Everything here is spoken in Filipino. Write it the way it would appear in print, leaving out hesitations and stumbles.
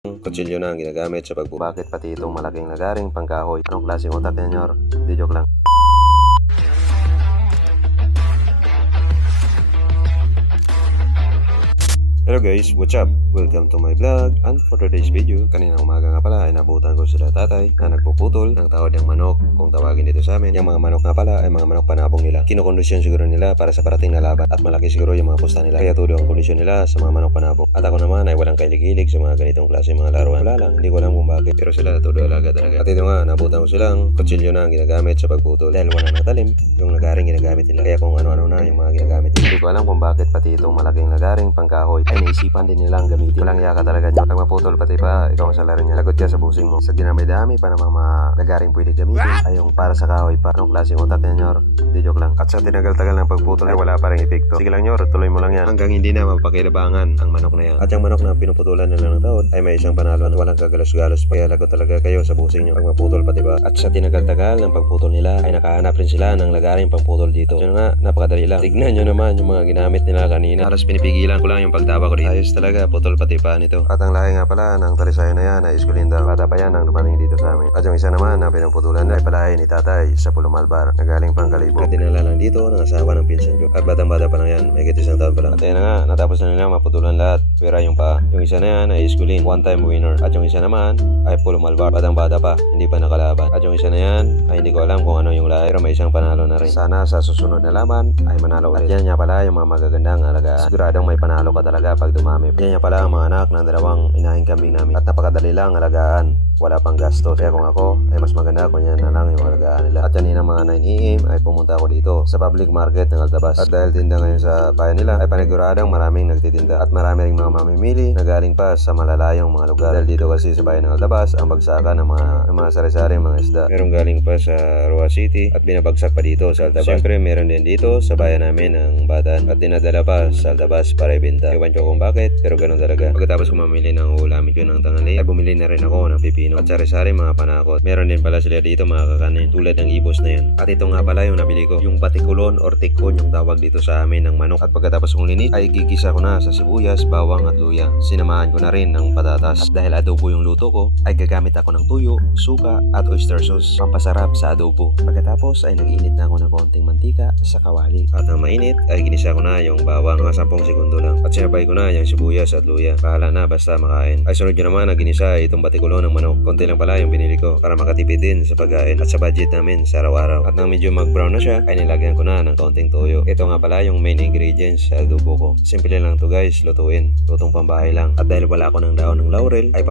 Kutsilyo na ang ginagamit sa bakit pati itong malaking lagaring pangkahoy. Anong klaseng utak yan, Nyor? Di joke lang. Hello guys, what's up? Welcome to my vlog. And for today's video, kaninang umaga nga pala ay nabutan ko sila tatay na nagpuputol ng tawad ng manok, kung tawagin dito sa amin. Yung mga manok nga pala ay mga manok panabong nila. Kinokondisyon siguro nila para sa parating na laban at malaki siguro yung mga pusta nila. Kaya tulo ang kondisyon nila sa mga manok panabong. At ako naman ay walang kailig-ilig sa mga ganitong klase mga laruan. Wala lang, hindi ko alam kung bakit. Pero sila tulo alaga talaga. At ito nga, nabutan ko silang kutsilyo na ang ginagamit sa pagputol. Dahil wala na talim, yung lagaring ginagamit nila. Kaya kung ano-ano na yung mga ginagamit nila. Hindi ko alam kung bakit pati itong malaking lagaring pangkahoy ay naisipan din nilang gamitin. Walang yaka talaga nyo. Pag maputol pati pa, ikaw ang salarin niya. Lagot ka sa busing mo. Sa dinami-dami pa namang mga lagaring pwede gamitin ay yung para sa kahoy pa. Anong klaseng utak niya, Nyor? Di joke lang. At sa tinagal-tagal ng pagputol ay wala pa rin epekto. Sige lang, Nyor, tuloy mo lang yan. Hanggang hindi na mapakinabangan ang manok na yan. At yung manok na pinuputulan nila ng taod ay may isang panalo at walang kagalos-galos. Kaya lagot talaga kayo sa busing nyo. Pag maputol pati pa. At sa tinagal-tagal ng pagputol nila ay nakahanap rin sila ng lagaring pangputol dito. Yun nga, napakadali lang. Tignan nyo naman yung mga ginamit nila kanina. Halos pinipigilan ko lang yung pagtawa ko dito. Ayos talaga, putol pati pa nito. At ang lahi nga pala ng talisayan na yan ay iskulinda. Bata pa yan ang dumating dito sa amin. At yung isa naman na pinuputulan ay palahi ni tatay sa Pulo Malbar na galing pang Kalibo. At dinala lang dito ng asawa ng pinsan ko. At batang-bata pa lang yan, may isang taon pa lang. At yan na nga, natapos na nila maputulan lahat. Pera yung pa. Yung isa na yan ay iskulin, one time winner. At yung isa naman ay Pulo Malbar, batang-bata pa, hindi pa nakalaban. At yung isa na yan ay hindi ko alam kung ano yung lahi, pero may isang panalo na rin. Sana sa susunod na laban ay manalo ulit. At yan nga pala yung mga magagandang alaga. Siguradong may panalo ka talaga pag dumami. Yan nga pala ang mga anak ng dalawang inahing kambing namin. At napakadali lang alagaan. Wala pang gastos. Kaya kung ako ay mas maganda kung yan na lang yung alagaan nila. At yan ng mga 9 AM ay pumunta ako dito sa public market ng Altabas. At dahil tinda ngayon sa bayan nila ay paniguradang maraming nagtitinda. At marami ring mga mamimili na galing pa sa malalayong mga lugar. Dahil dito kasi sa bayan ng Altabas ang bagsakan ng mga sari-saring mga isda. Merong galing pa sa Roa City at binabagsak pa dito sa Altabas. Siyempre meron din dito sa bayan namin ng Batan at dinadala pa sa Altabas para ibenta. Iwan ko kung bakit pero ganun talaga. Pagkatapos ko mamili ng ulamin ko ng tanghali ay bumili na rin ako ng pipino at sari-sari mga panakot. Meron din pala sila dito mga kakanin tulad ng ibos na yan. At ito nga pala yung nabili ko, yung batikulon or tikon yung tawag dito sa amin ng manok. At pagkatapos kong linit ay gigisa ko na sa sibuyas, bawang at luya. Sinamahan ko na rin ng patatas. At dahil adobo yung luto ko ay gagamit ako ng tuyo, suka at oyster sauce pampasarap sa adobo. Pagkatapos ay nag-init na ako ng konting mantika sa kawali. At ang mainit ay ginisa ko na yung bawang mga 10 segundo lang. At sinabay ko na yung sibuyas at luya. Bahala na basta makain. Ay sunod nyo naman na ginisa itong batikulon ng manok. Konti lang pala yung binili ko para makatipid din sa pagkain at sa budget namin sa araw-araw. At nang medyo mag-brown na siya ay nilagyan ko na ng kaunting toyo. Ito nga pala yung main ingredients sa adobo ko. Simple lang to guys, lutuin. Lutong pambahay lang. At dahil wala ako ng daon ng laurel ay